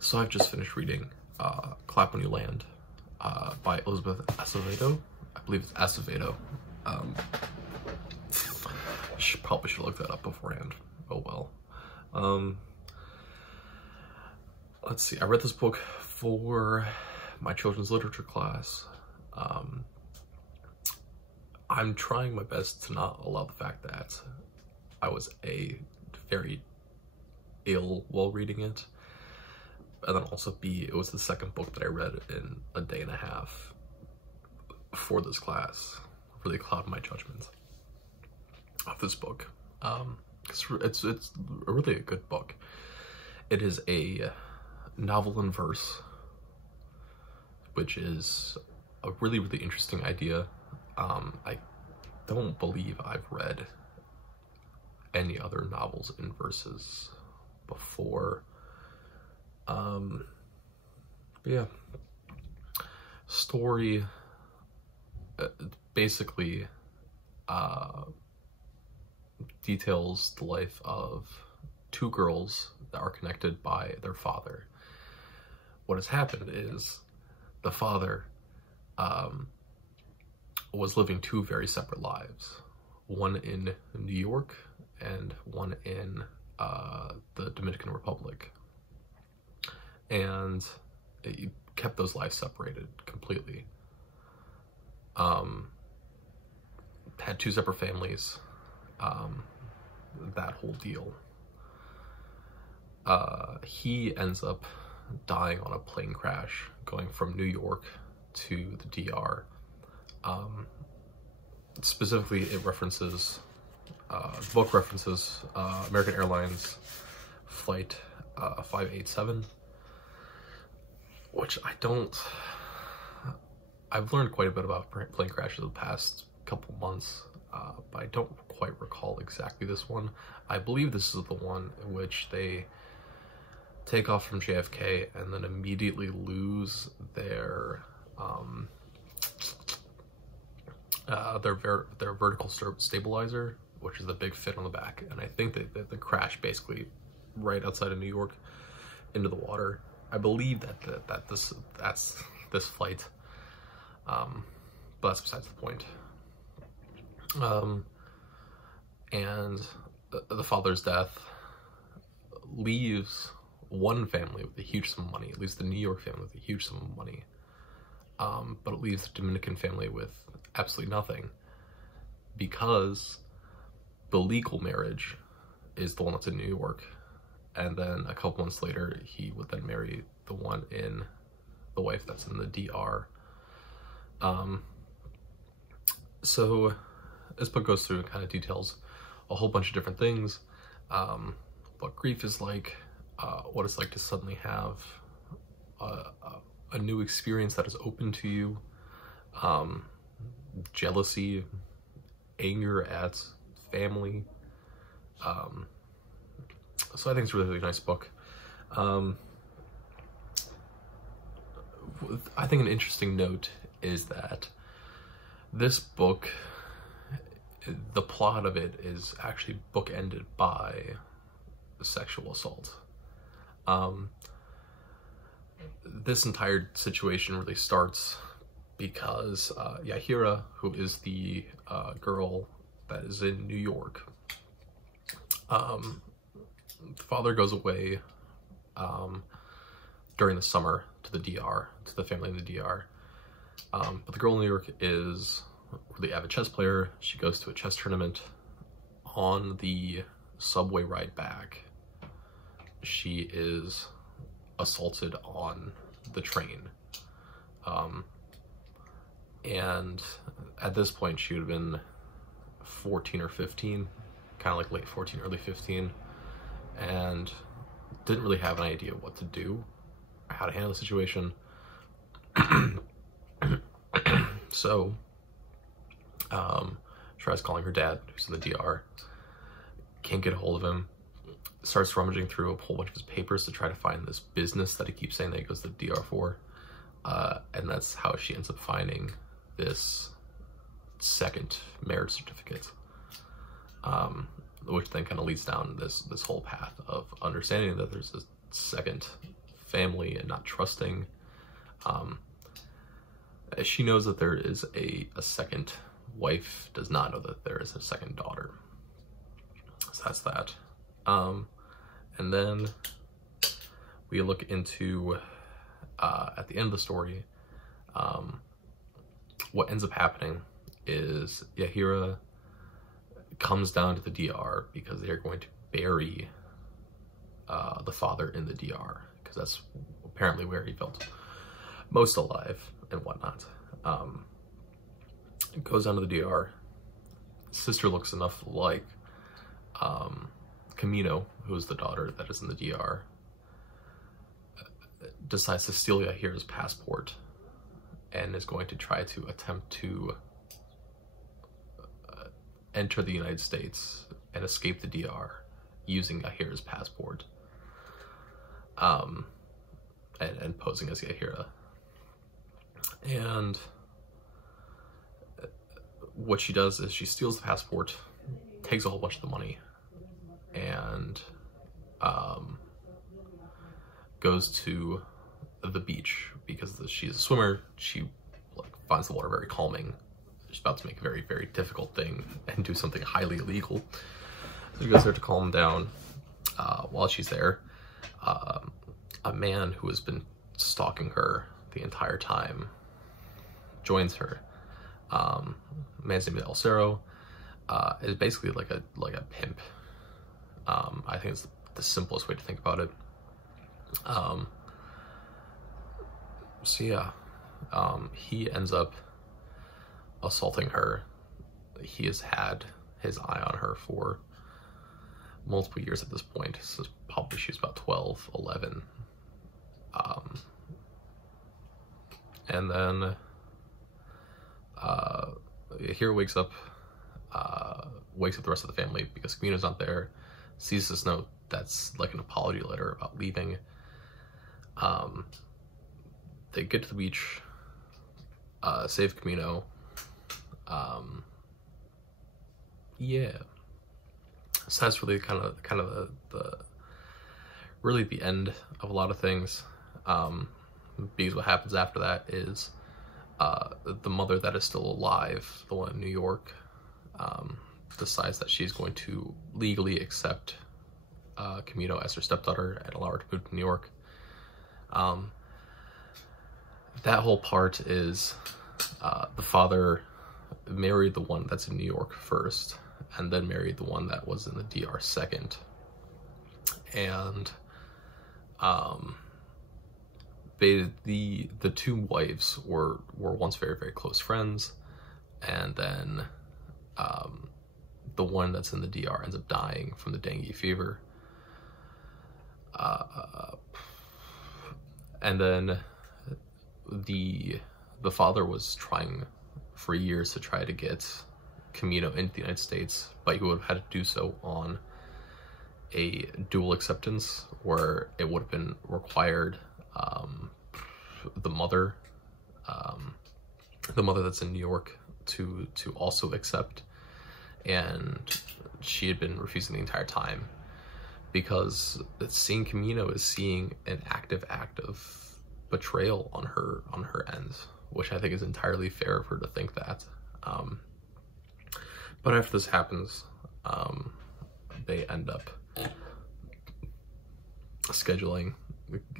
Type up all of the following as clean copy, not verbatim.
So I've just finished reading Clap When You Land by Elizabeth Acevedo. I believe it's Acevedo. Probably should look that up beforehand. Oh well. Let's see. I read this book for my children's literature class. I'm trying my best to not allow the fact that I was very ill while reading it, and then also B, it was the second book that I read in a day and a half for this class. Really clouded my judgment of this book. It's really a good book. It is a novel in verse, which is a really interesting idea. I don't believe I've read any other novels in verses before. But yeah, story basically details the life of two girls that are connected by their father. What has happened is the father was living two very separate lives, one in New York and one in the Dominican Republic, and it kept those lives separated completely. Had two separate families, that whole deal. He ends up dying on a plane crash going from New York to the DR. Specifically, it references, the book references American Airlines Flight 587, which I've learned quite a bit about plane crashes the past couple months, but I don't quite recall exactly this one. I believe this is the one in which they take off from JFK and then immediately lose their vertical stabilizer, which is the big fin on the back, and I think that the crash basically right outside of New York into the water. I believe that's this flight, but that's besides the point. And the father's death leaves one family with a huge sum of money, at least the New York family with a huge sum of money, but it leaves the Dominican family with absolutely nothing, because the legal marriage is the one that's in New York, and then a couple months later he would then marry the wife that's in the DR. So this book goes through and kind of details a whole bunch of different things, what grief is like, what it's like to suddenly have a new experience that is open to you, jealousy, anger at family. So I think it's a really nice book. I think an interesting note is that this book, the plot of it is actually bookended by sexual assault. This entire situation really starts because Yahira, who is the girl that is in New York, the father goes away during the summer to the DR, to the family in the DR. But the girl in New York is a really avid chess player. She goes to a chess tournament. On the subway ride back, she is assaulted on the train. And at this point she would have been 14 or 15, kind of like late 14, early 15, and didn't really have an idea what to do, or how to handle the situation. So tries calling her dad, who's in the DR, can't get a hold of him, starts rummaging through a whole bunch of his papers to try to find this business that he keeps saying that he goes to the DR for, and that's how she ends up finding this second marriage certificate, which then kind of leads down this whole path of understanding that there's this second family and not trusting. She knows that there is a second wife, does not know that there is a second daughter. So that's that. And then we look into, at the end of the story, what ends up happening is Yahira comes down to the DR because they're going to bury the father in the DR, because that's apparently where he felt most alive and whatnot. Goes down to the DR. Sister looks enough like Camino, who is the daughter that is in the DR, decides to steal Yahira's passport and is going to try to attempt to enter the United States and escape the DR using Yahira's passport, and posing as Yahira. And what she does is she steals the passport, takes a whole bunch of the money, and goes to the beach because she's a swimmer. She finds the water very calming. She's about to make a very, very difficult thing and do something highly illegal. So she goes there to calm down. While she's there, a man who has been stalking her the entire time joins her. Man's name is El Cerro. Is basically like a pimp. I think it's the simplest way to think about it. So yeah, he ends up assaulting her. He has had his eye on her for multiple years at this point. So probably she's about 12, 11. And then Hero wakes up the rest of the family because Camino's not there, sees this note that's like an apology letter about leaving. They get to the beach, save Camino. Yeah. So that's really kind of the really the end of a lot of things. Because what happens after that is the mother that is still alive, the one in New York, decides that she's going to legally accept Camino as her stepdaughter and allow her to move to New York. That whole part is the father married the one that's in New York first, and then married the one that was in the DR second. And the two wives were once very, very close friends, and then the one that's in the DR ends up dying from the dengue fever. And then the father was trying for years to try to get Camino into the United States, but he would have had to do so on a dual acceptance, where it would have been required the mother that's in New York to also accept, and she had been refusing the entire time, because seeing Camino is seeing an active act of betrayal on her end, which I think is entirely fair for her to think that. But after this happens, they end up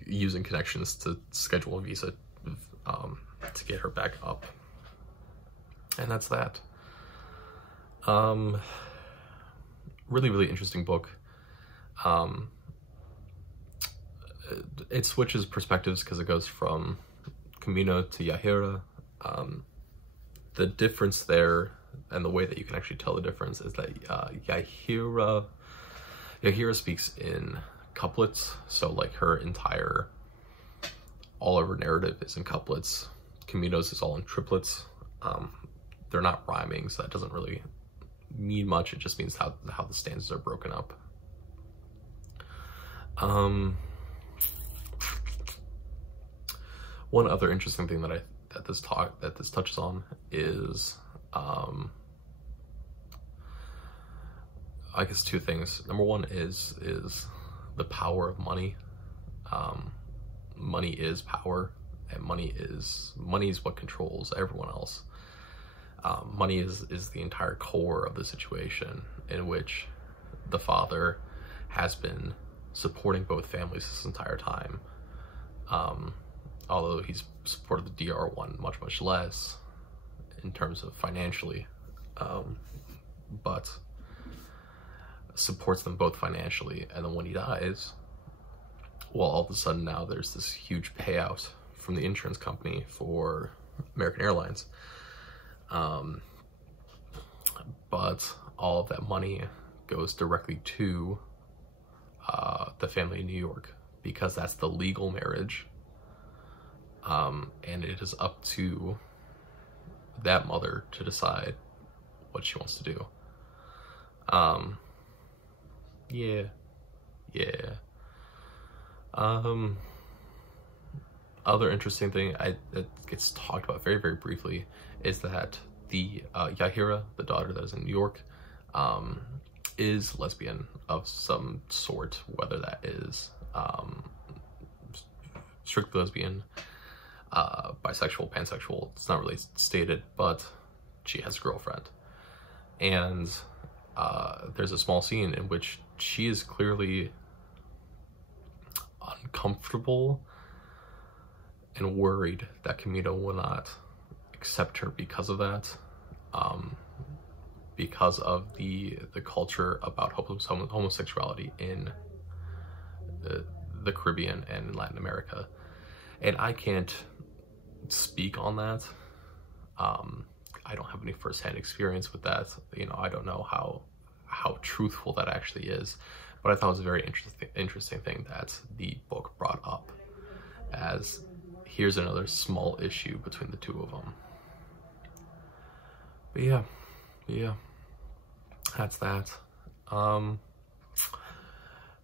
using connections to schedule a visa to get her back up. And that's that. Really, really interesting book. It switches perspectives because it goes from Camino to Yahira. The difference there, and the way that you can actually tell the difference, is that Yahira speaks in couplets, so like all of her narrative is in couplets. Camino's is all in triplets. They're not rhyming, so that doesn't really mean much. It just means how the stanzas are broken up. One other interesting thing that this touches on is I guess two things. Number one is the power of money. money is power, and money is what controls everyone else. Money is the entire core of the situation, in which the father has been supporting both families this entire time. Although he's supported the DR one much less in terms of financially, but supports them both financially. And then when he dies, well, all of a sudden now there's this huge payout from the insurance company for American Airlines. But all of that money goes directly to the family in New York, because that's the legal marriage. And it is up to that mother to decide what she wants to do. Yeah. Other interesting thing that gets talked about very, very briefly is that the Yahira, the daughter that is in New York, is lesbian of some sort, whether that is strictly lesbian, bisexual, pansexual. It's not really stated, but she has a girlfriend. And there's a small scene in which she is clearly uncomfortable and worried that Camino will not accept her because of that, because of the culture about homosexuality in the Caribbean and in Latin America. And I can't speak on that. I don't have any firsthand experience with that. You know, I don't know how truthful that actually is, but I thought it was a very interesting thing that the book brought up, as here's another small issue between the two of them. But yeah, that's that.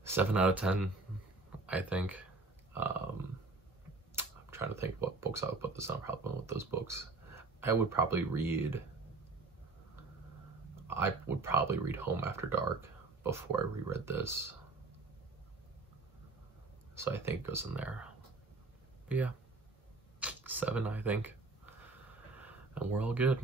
7 out of 10, I think. I'm trying to think what books I would put this on. Probably with those books, I would probably read Home After Dark before I reread this. So I think it goes in there. But yeah, 7, I think. And we're all good.